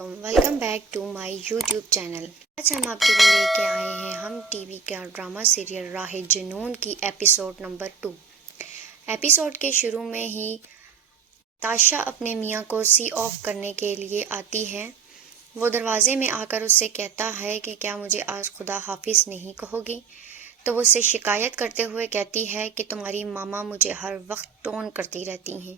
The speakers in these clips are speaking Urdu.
Welcome back to my YouTube channel. آج ہم آپ کے لیے لے کے آئے ہیں ہم ٹی وی کا ڈرامہ سیریل راہ جنون کی ایپیسوڈ نمبر 2۔ ایپیسوڈ کے شروع میں ہی تاشا اپنے میاں کو سی آف کرنے کے لیے آتی ہے۔ وہ دروازے میں آ کر اس سے کہتا ہے کہ کیا مجھے آج خدا حافظ نہیں کہو گی؟ تو وہ اس سے شکایت کرتے ہوئے کہتی ہے کہ تمہاری ماما مجھے ہر وقت ٹون کرتی رہتی ہیں،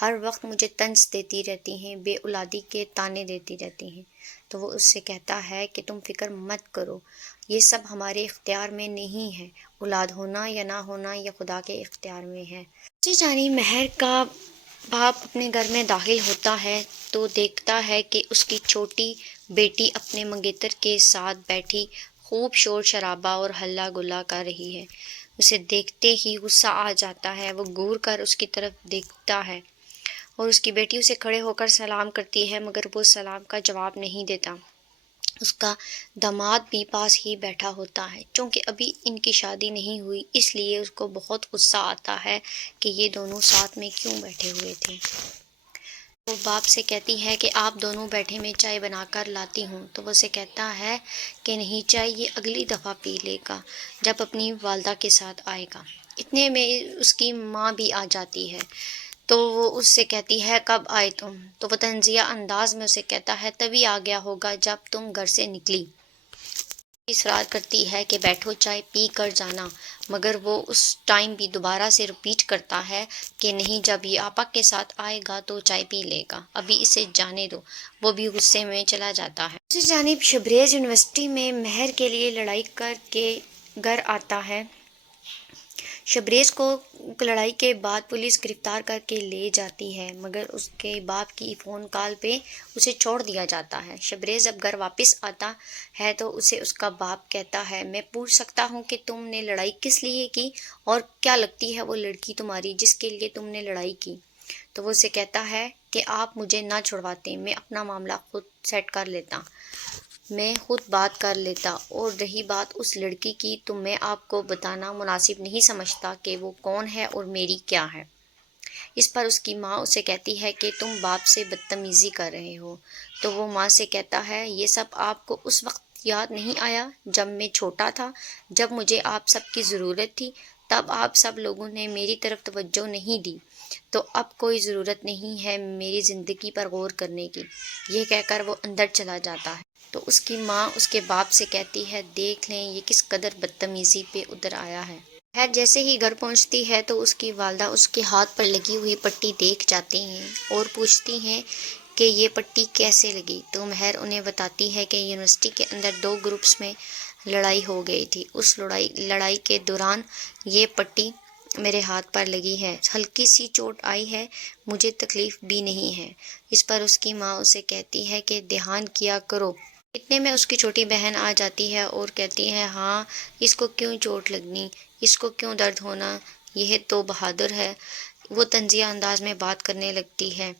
ہر وقت مجھے طنز دیتی رہتی ہیں، بے اولادی کے طعنے دیتی رہتی ہیں۔ تو وہ اس سے کہتا ہے کہ تم فکر مت کرو، یہ سب ہمارے اختیار میں نہیں ہے، اولاد ہونا یا نہ ہونا یہ خدا کے اختیار میں ہے۔ دوسری جانب مہر کا باپ اپنے گھر میں داخل ہوتا ہے تو دیکھتا ہے کہ اس کی چھوٹی بیٹی اپنے منگیتر کے ساتھ بیٹھی خوب شور شرابہ اور ہلا گلا کر رہی ہے۔ اسے دیکھتے ہی غصہ آ جاتا ہے، وہ گور کر اس کی طرف دیکھتا ہے اور اس کی بیٹی اسے کھڑے ہو کر سلام کرتی ہے، مگر وہ سلام کا جواب نہیں دیتا۔ اس کا داماد بھی پاس ہی بیٹھا ہوتا ہے۔ چونکہ ابھی ان کی شادی نہیں ہوئی اس لیے اس کو بہت غصہ آتا ہے کہ یہ دونوں ساتھ میں کیوں بیٹھے ہوئے تھے۔ وہ باپ سے کہتی ہے کہ آپ دونوں بیٹھے میں چائے بنا کر لاتی ہوں، تو وہ اسے کہتا ہے کہ نہیں، چائے یہ اگلی دفعہ پی لے گا جب اپنی والدہ کے ساتھ آئے گا۔ اتنے میں اس کی ماں بھی آ جاتی ہے تو وہ اس سے کہتی ہے کب آئے تم؟ تو وہ طنزیہ انداز میں اسے کہتا ہے تبھی آ گیا ہوگا جب تم گھر سے نکلی۔ اصرار کرتی ہے کہ بیٹھو چائے پی کر جانا، مگر وہ اس ٹائم بھی دوبارہ سے رپیٹ کرتا ہے کہ نہیں، جب یہ آپا کے ساتھ آئے گا تو چائے پی لے گا، ابھی اسے جانے دو۔ وہ بھی غصے میں چلا جاتا ہے۔ دوسری جانب شبریز یونیورسٹی میں مہر کے لیے لڑائی کر کے گھر آتا ہے۔ شبریز کو لڑائی کے بعد پولیس گرفتار کر کے لے جاتی ہے، مگر اس کے باپ کی فون کال پہ اسے چھوڑ دیا جاتا ہے۔ شبریز اب گھر واپس آتا ہے تو اسے اس کا باپ کہتا ہے میں پوچھ سکتا ہوں کہ تم نے لڑائی کس لیے کی اور کیا لگتی ہے وہ لڑکی تمہاری جس کے لیے تم نے لڑائی کی؟ تو وہ اسے کہتا ہے کہ آپ مجھے نہ چھڑواتے، میں اپنا معاملہ خود سیٹ کر لیتا، میں خود بات کر لیتا، اور رہی بات اس لڑکی کی تو میں آپ کو بتانا مناسب نہیں سمجھتا کہ وہ کون ہے اور میری کیا ہے۔ اس پر اس کی ماں اسے کہتی ہے کہ تم باپ سے بدتمیزی کر رہے ہو۔ تو وہ ماں سے کہتا ہے یہ سب آپ کو اس وقت یاد نہیں آیا جب میں چھوٹا تھا، جب مجھے آپ سب کی ضرورت تھی، تب آپ سب لوگوں نے میری طرف توجہ نہیں دی، تو اب کوئی ضرورت نہیں ہے میری زندگی پر غور کرنے کی۔ یہ کہہ کر وہ اندر چلا جاتا ہے تو اس کی ماں اس کے باپ سے کہتی ہے دیکھ لیں یہ کس قدر بدتمیزی پہ ادھر آیا ہے۔ خیر جیسے ہی گھر پہنچتی ہے تو اس کی والدہ اس کے ہاتھ پر لگی ہوئی پٹی دیکھ جاتی ہیں اور پوچھتی ہیں کہ یہ پٹی کیسے لگی؟ تو مہر انہیں بتاتی ہے کہ یونیورسٹی کے اندر 2 گروپس میں لڑائی ہو گئی تھی، اس لڑائی کے دوران یہ پٹی میرے ہاتھ پر لگی ہے، ہلکی سی چوٹ آئی ہے، مجھے تکلیف بھی نہیں ہے۔ اس پر اس کی ماں اسے کہتی ہے کہ دھیان کیا کرو۔ اتنے میں اس کی چھوٹی بہن آ جاتی ہے اور کہتی ہے ہاں، اس کو کیوں چوٹ لگنی، اس کو کیوں درد ہونا، یہ تو بہادر ہے۔ وہ طنزیہ انداز میں بات کرنے لگتی ہے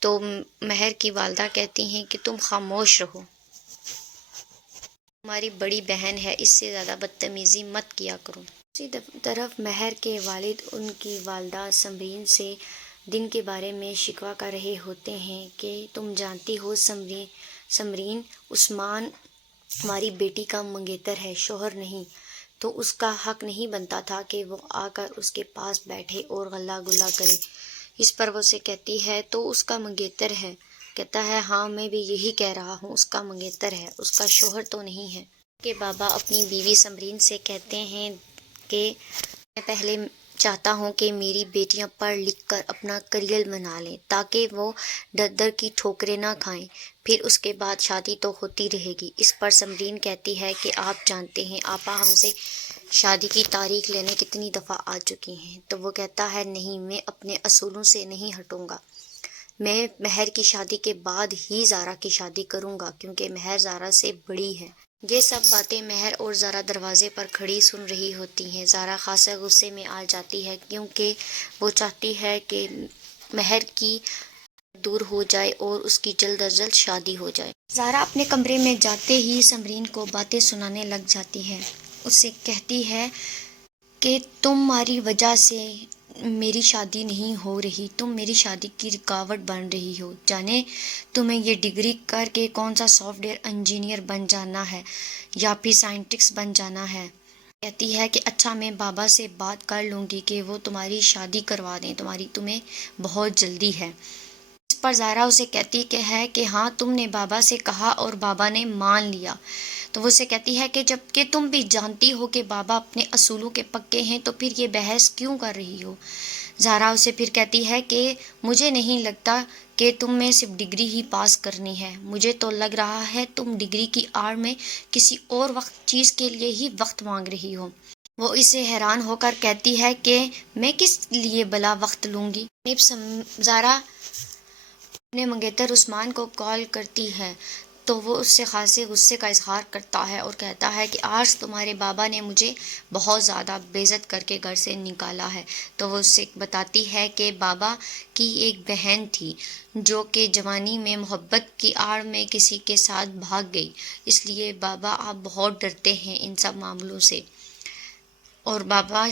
تو مہر کی والدہ کہتی ہیں کہ تم خاموش رہو، ہماری بڑی بہن ہے، اس سے زیادہ بدتمیزی مت کیا کرو۔ دوسری طرف مہر کے والد ان کی والدہ سمرین سے دن کے بارے میں شکوہ کر رہے ہوتے ہیں کہ تم جانتی ہو سمرین، عثمان ہماری بیٹی کا منگیتر ہے، شوہر نہیں، تو اس کا حق نہیں بنتا تھا کہ وہ آ کر اس کے پاس بیٹھے اور غلا گلا کرے۔ اس پر وہ سے کہتی ہے تو اس کا منگیتر ہے؟ کہتا ہے ہاں، میں بھی یہی کہہ رہا ہوں، اس کا منگیتر ہے، اس کا شوہر تو نہیں ہے۔ کہ بابا اپنی بیوی سمرین سے کہتے ہیں کہ میں پہلے چاہتا ہوں کہ میری بیٹیاں پڑھ لکھ کر اپنا کریئر بنا لیں تاکہ وہ در در کی ٹھوکریں نہ کھائیں، پھر اس کے بعد شادی تو ہوتی رہے گی۔ اس پر سمرین کہتی ہے کہ آپ جانتے ہیں آپا ہم سے شادی کی تاریخ لینے کتنی دفعہ آ چکی ہیں۔ تو وہ کہتا ہے نہیں، میں اپنے اصولوں سے نہیں ہٹوں گا، میں مہر کی شادی کے بعد ہی زارا کی شادی کروں گا کیونکہ مہر زارا سے بڑی ہے۔ یہ سب باتیں مہر اور زارا دروازے پر کھڑی سن رہی ہوتی ہیں۔ زارا خاصا غصے میں آ جاتی ہے کیونکہ وہ چاہتی ہے کہ مہر کی دور ہو جائے اور اس کی جلد از جلد شادی ہو جائے۔ زارا اپنے کمرے میں جاتے ہی سمرین کو باتیں سنانے لگ جاتی ہے، اس سے کہتی ہے کہ تمہاری وجہ سے میری شادی نہیں ہو رہی، تم میری شادی کی رکاوٹ بن رہی ہو، جانے تمہیں یہ ڈگری کر کے کون سا سافٹ ویئر انجینئر بن جانا ہے یا پھر سائنٹسٹ بن جانا ہے۔ کہتی ہے کہ اچھا میں بابا سے بات کر لوں گی کہ وہ تمہاری شادی کروا دیں، تمہیں بہت جلدی ہے۔ اس پر زارا اسے کہتی ہے کہ ہاں تم نے بابا سے کہا اور بابا نے مان لیا۔ تو وہ اسے کہتی ہے کہ جب کہ تم بھی جانتی ہو کہ بابا اپنے اصولوں کے پکے ہیں تو پھر یہ بحث کیوں کر رہی ہو۔ زارا اسے پھر کہتی ہے کہ مجھے نہیں لگتا کہ تم میں صرف ڈگری ہی پاس کرنی ہے، مجھے تو لگ رہا ہے تم ڈگری کی آڑ میں کسی اور چیز کے لیے ہی وقت مانگ رہی ہو۔ وہ اسے حیران ہو کر کہتی ہے کہ میں کس لیے بلا وقت لوں گی۔ زارا اپنے منگیتر عثمان کو کال کرتی ہے تو وہ اس سے خاصے غصے کا اظہار کرتا ہے اور کہتا ہے کہ آج تمہارے بابا نے مجھے بہت زیادہ بے عزت کر کے گھر سے نکالا ہے۔ تو وہ اس سے بتاتی ہے کہ بابا کی ایک بہن تھی جو کہ جوانی میں محبت کی آڑ میں کسی کے ساتھ بھاگ گئی، اس لیے بابا آپ بہت ڈرتے ہیں ان سب معاملوں سے، اور بابا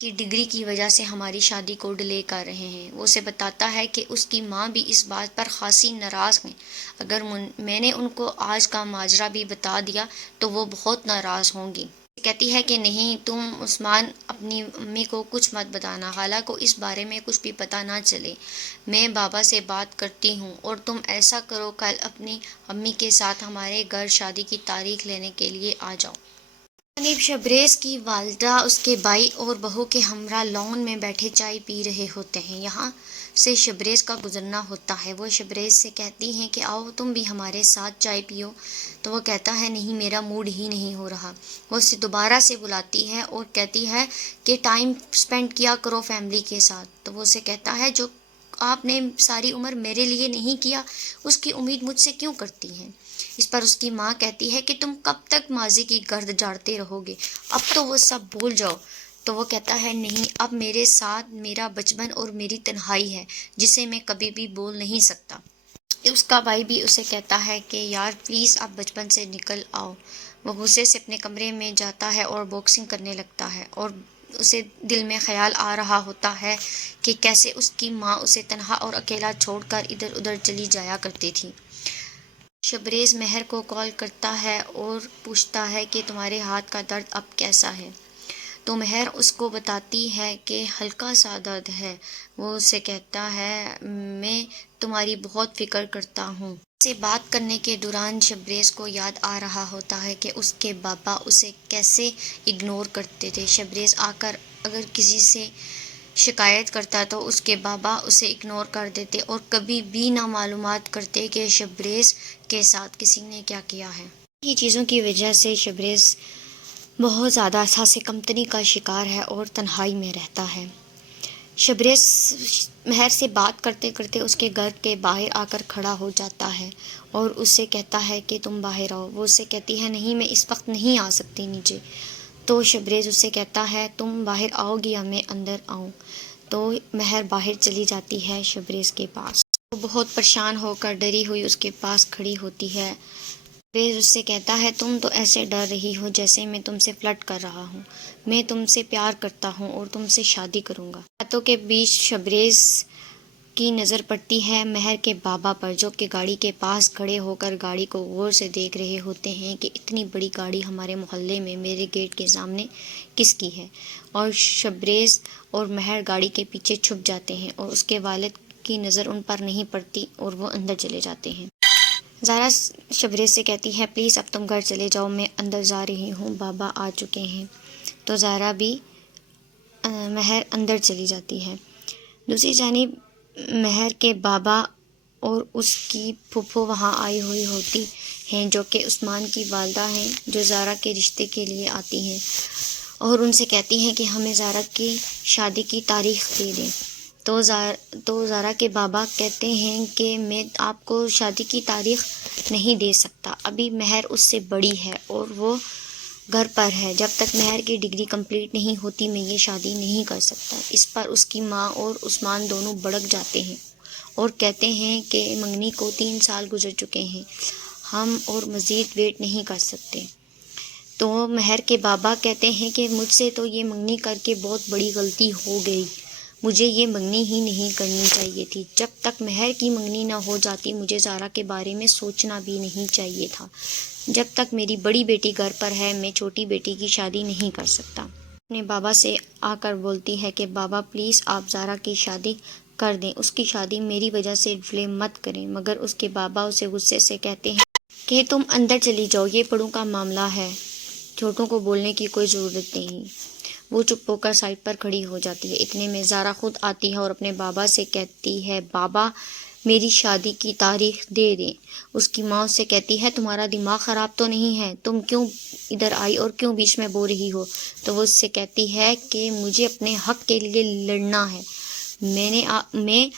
کی ڈگری کی وجہ سے ہماری شادی کو ڈیلے کر رہے ہیں۔ وہ اسے بتاتا ہے کہ اس کی ماں بھی اس بات پر خاصی ناراض ہیں، اگر میں نے ان کو آج کا ماجرا بھی بتا دیا تو وہ بہت ناراض ہوں گی۔ کہتی ہے کہ نہیں تم عثمان اپنی امی کو کچھ مت بتانا، حالانکہ اس بارے میں کچھ بھی پتہ نہ چلے، میں بابا سے بات کرتی ہوں اور تم ایسا کرو کل اپنی امی کے ساتھ ہمارے گھر شادی کی تاریخ لینے کے لیے آ جاؤ۔ جانب شبریز کی والدہ اس کے بھائی اور بہو کے ہمراہ لان میں بیٹھے چائے پی رہے ہوتے ہیں۔ یہاں سے شبریز کا گزرنا ہوتا ہے۔ وہ شبریز سے کہتی ہیں کہ آؤ تم بھی ہمارے ساتھ چائے پیو، تو وہ کہتا ہے نہیں میرا موڈ ہی نہیں ہو رہا۔ وہ اسے دوبارہ سے بلاتی ہے اور کہتی ہے کہ ٹائم سپینڈ کیا کرو فیملی کے ساتھ۔ تو وہ اسے کہتا ہے جو آپ نے ساری عمر میرے لیے نہیں کیا اس کی امید مجھ سے کیوں کرتی ہیں۔ اس پر اس کی ماں کہتی ہے کہ تم کب تک ماضی کی گرد جاڑتے رہو گے، اب تو وہ سب بھول جاؤ۔ تو وہ کہتا ہے نہیں، اب میرے ساتھ میرا بچپن اور میری تنہائی ہے جسے میں کبھی بھی بول نہیں سکتا۔ اس کا بھائی بھی اسے کہتا ہے کہ یار پلیز اب بچپن سے نکل آؤ۔ وہ غصے سے اپنے کمرے میں جاتا ہے اور باکسنگ کرنے لگتا ہے اور اسے دل میں خیال آ رہا ہوتا ہے کہ کیسے اس کی ماں اسے تنہا اور اکیلا چھوڑ کر ادھر ادھر چلی جایا کرتی تھی۔ شبریز مہر کو کال کرتا ہے اور پوچھتا ہے کہ تمہارے ہاتھ کا درد اب کیسا ہے؟ تو مہر اس کو بتاتی ہے کہ ہلکا سا درد ہے۔ وہ اسے کہتا ہے میں تمہاری بہت فکر کرتا ہوں۔ سے بات کرنے کے دوران شبریز کو یاد آ رہا ہوتا ہے کہ اس کے بابا اسے کیسے اگنور کرتے تھے۔ شبریز آ کر اگر کسی سے شکایت کرتا تو اس کے بابا اسے اگنور کر دیتے اور کبھی بھی نہ معلومات کرتے کہ شبریز کے ساتھ کسی نے کیا کیا ہے۔ یہ چیزوں کی وجہ سے شبریز بہت زیادہ احساس کمتری کا شکار ہے اور تنہائی میں رہتا ہے۔ شبریز مہر سے بات کرتے کرتے اس کے گھر کے باہر آ کر کھڑا ہو جاتا ہے اور اسے کہتا ہے کہ تم باہر آؤ۔ وہ اسے کہتی ہے نہیں میں اس وقت نہیں آ سکتی نیچے۔ تو شبریز اسے کہتا ہے تم باہر آؤ گی یا میں اندر آؤں؟ تو مہر باہر چلی جاتی ہے شبریز کے پاس۔ وہ بہت پریشان ہو کر ڈری ہوئی اس کے پاس کھڑی ہوتی ہے۔ شبریز اس سے کہتا ہے تم تو ایسے ڈر رہی ہو جیسے میں تم سے فلرٹ کر رہا ہوں، میں تم سے پیار کرتا ہوں اور تم سے شادی کروں گا۔ باتوں کے بیچ شبریز کی نظر پڑتی ہے مہر کے بابا پر جو کہ گاڑی کے پاس کھڑے ہو کر گاڑی کو غور سے دیکھ رہے ہوتے ہیں کہ اتنی بڑی گاڑی ہمارے محلے میں میرے گیٹ کے سامنے کس کی ہے، اور شبریز اور مہر گاڑی کے پیچھے چھپ جاتے ہیں اور اس کے والد کی نظر ان پر نہیں پڑتی اور وہ اندر چلے جاتے ہیں۔ زارا شبریز سے کہتی ہے پلیز اب تم گھر چلے جاؤ، میں اندر جا رہی ہوں، بابا آ چکے ہیں۔ تو زارا بھی مہر اندر چلی جاتی ہے۔ دوسری جانب مہر کے بابا اور اس کی پھوپھو وہاں آئی ہوئی ہوتی ہیں جو کہ عثمان کی والدہ ہیں، جو زارا کے رشتے کے لیے آتی ہیں اور ان سے کہتی ہیں کہ ہمیں زارا کی شادی کی تاریخ دے دیں۔ تو زارا کے بابا کہتے ہیں کہ میں آپ کو شادی کی تاریخ نہیں دے سکتا، ابھی مہر اس سے بڑی ہے اور وہ گھر پر ہے، جب تک مہر کی ڈگری کمپلیٹ نہیں ہوتی میں یہ شادی نہیں کر سکتا۔ اس پر اس کی ماں اور عثمان دونوں بھڑک جاتے ہیں اور کہتے ہیں کہ منگنی کو 3 سال گزر چکے ہیں، ہم اور مزید ویٹ نہیں کر سکتے۔ تو مہر کے بابا کہتے ہیں کہ مجھ سے تو یہ منگنی کر کے بہت بڑی غلطی ہو گئی، مجھے یہ منگنی ہی نہیں کرنی چاہیے تھی، جب تک مہر کی منگنی نہ ہو جاتی مجھے زارا کے بارے میں سوچنا بھی نہیں چاہیے تھا، جب تک میری بڑی بیٹی گھر پر ہے میں چھوٹی بیٹی کی شادی نہیں کر سکتا۔ اپنے بابا سے آ کر بولتی ہے کہ بابا پلیز آپ زارا کی شادی کر دیں، اس کی شادی میری وجہ سے ڈیلے مت کریں، مگر اس کے بابا اسے غصے سے کہتے ہیں کہ تم اندر چلی جاؤ، یہ بڑوں کا معاملہ ہے، چھوٹوں کو بولنے کی کوئی ضرورت نہیں۔ وہ چپ ہو کر سائڈ پر کھڑی ہو جاتی ہے، اتنے میں زارا خود آتی ہے اور اپنے بابا سے کہتی ہے بابا میری شادی کی تاریخ دے دیں۔ اس کی ماں اس سے کہتی ہے تمہارا دماغ خراب تو نہیں ہے، تم کیوں ادھر آئی اور کیوں بیچ میں بو رہی ہو؟ تو وہ اس سے کہتی ہے کہ مجھے اپنے حق کے لیے لڑنا ہے، میں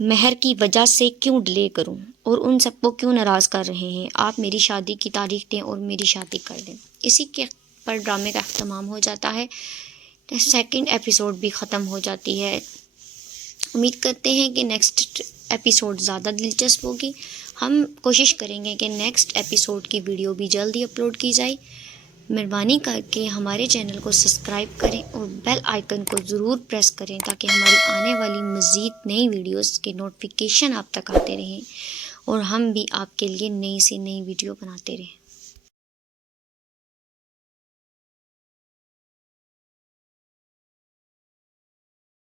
مہر کی وجہ سے کیوں ڈیلے کروں اور ان سب کو کیوں ناراض کر رہے ہیں؟ آپ میری شادی کی تاریخ دیں اور میری شادی کر دیں۔ اسی کے پر ڈرامے کا اختتام ہو جاتا ہے، سیکنڈ ایپیسوڈ بھی ختم ہو جاتی ہے۔ امید کرتے ہیں کہ نیکسٹ ایپیسوڈ زیادہ دلچسپ ہوگی، ہم کوشش کریں گے کہ نیکسٹ ایپیسوڈ کی ویڈیو بھی جلدی اپلوڈ کی جائے۔ مہربانی کر کے ہمارے چینل کو سبسکرائب کریں اور بیل آئیکن کو ضرور پریس کریں تاکہ ہماری آنے والی مزید نئی ویڈیوز کے نوٹیفیکیشن آپ تک آتے رہیں اور ہم بھی آپ کے لیے نئی سے نئی ویڈیو بناتے رہیں۔